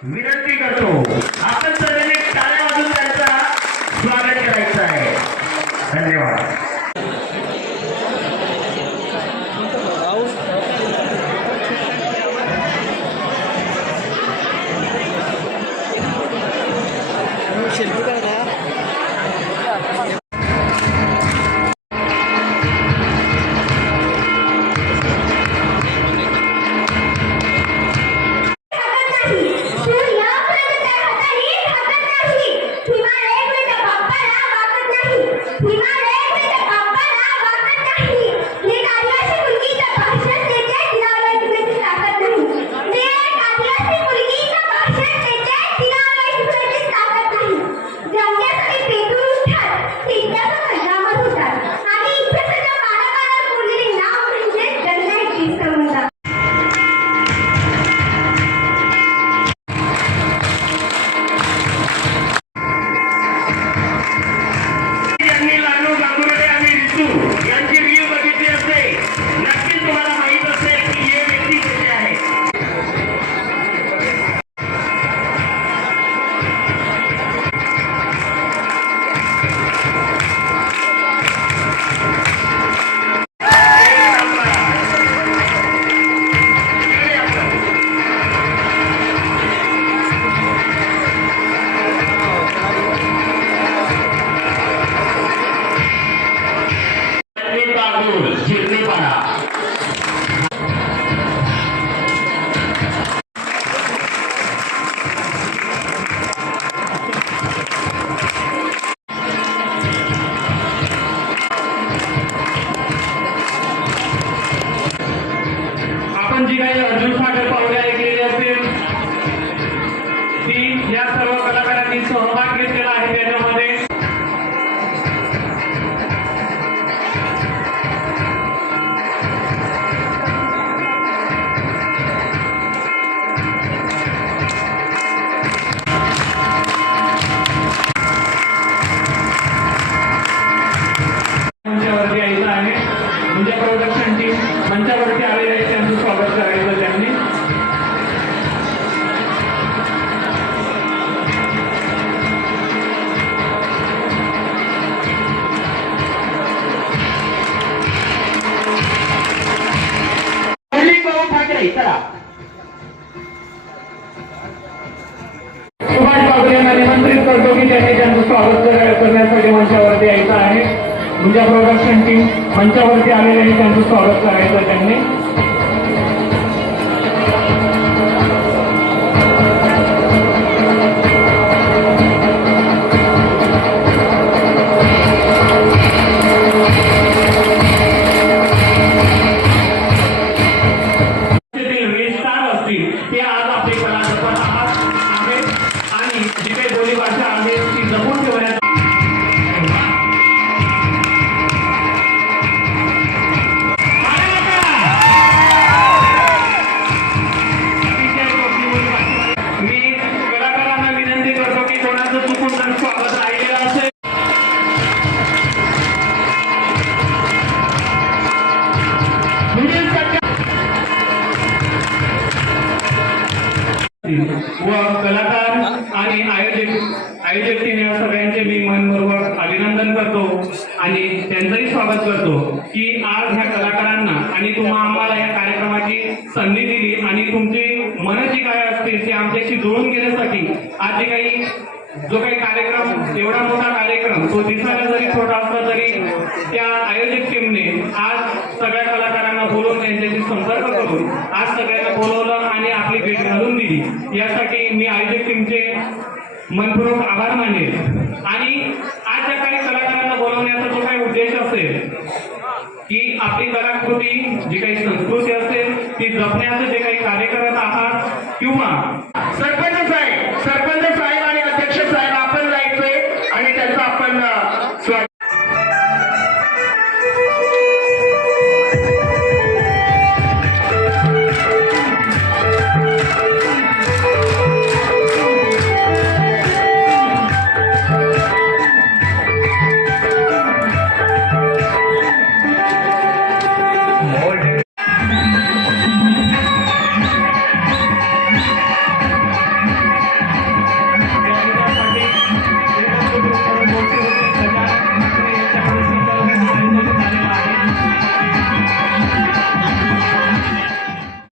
विनंती करतो आपण सर्वांनी टाळ्या वाजवून त्यांचा स्वागत करायचं आहे. धन्यवाद. शिल्पी काय का जी काही अर्जुन सागर पावले ऐकलेली असेल ती या सर्व कलाकारांनी सहभाग घेतलेला आहे त्याच्यामध्ये. मंचावरती यायचं आहे. म्हणजे प्रोडक्शन टीम मंचावरती आलेली आहे. त्यांचं स्वागत करायचं त्यांनी. ठाकरे चला सुभाष बाबू यांना निमंत्रित करतो की त्यांनी त्यांचं स्वागत करण्यासाठी मंचावरती यायचं आहे. म्हणजे प्रोडक्शन टीम मंचावरती आलेले आहे. त्यांचं स्वागत करायचं त्यांनी. स्टार असतील ते आज आपली कला जपत आहेत आणि जी काही बोलीभाषा आहे ती जपून ठेवण्यात व कलाकार आणि आयोजक टीम या सगळ्यांचे मी मनपूर्वक अभिनंदन करतो आणि त्यांचंही स्वागत करतो की आज ह्या कलाकारांना आणि तुम्हा आम्हाला या कार्यक्रमाची संधी दिली आणि तुमची मन जी काय असतील ते आमच्याशी जुळून घेण्यासाठी आज जो काही कार्यक्रम एवढा मोठा कार्यक्रम तो दिसायला जरी छोटा असला तरी त्या आयोजक टीमने आज सगळ्या कलाकारांना बोलवून त्यांच्याशी संपर्क करून आज सगळ्यांना बोलवलं आणि आपली भेट घालून दिली. यासाठी मी आयोजक टीमचे मनपूर्वक आभार मानेल. आणि आज ज्या काही कलाकारांना बोलवण्याचा जो काही उद्देश असेल की आपली कलाकृती जी काही संस्कृती असेल ती जपण्याचं जे काही कार्य करत आहात किंवा सरपंच साहेब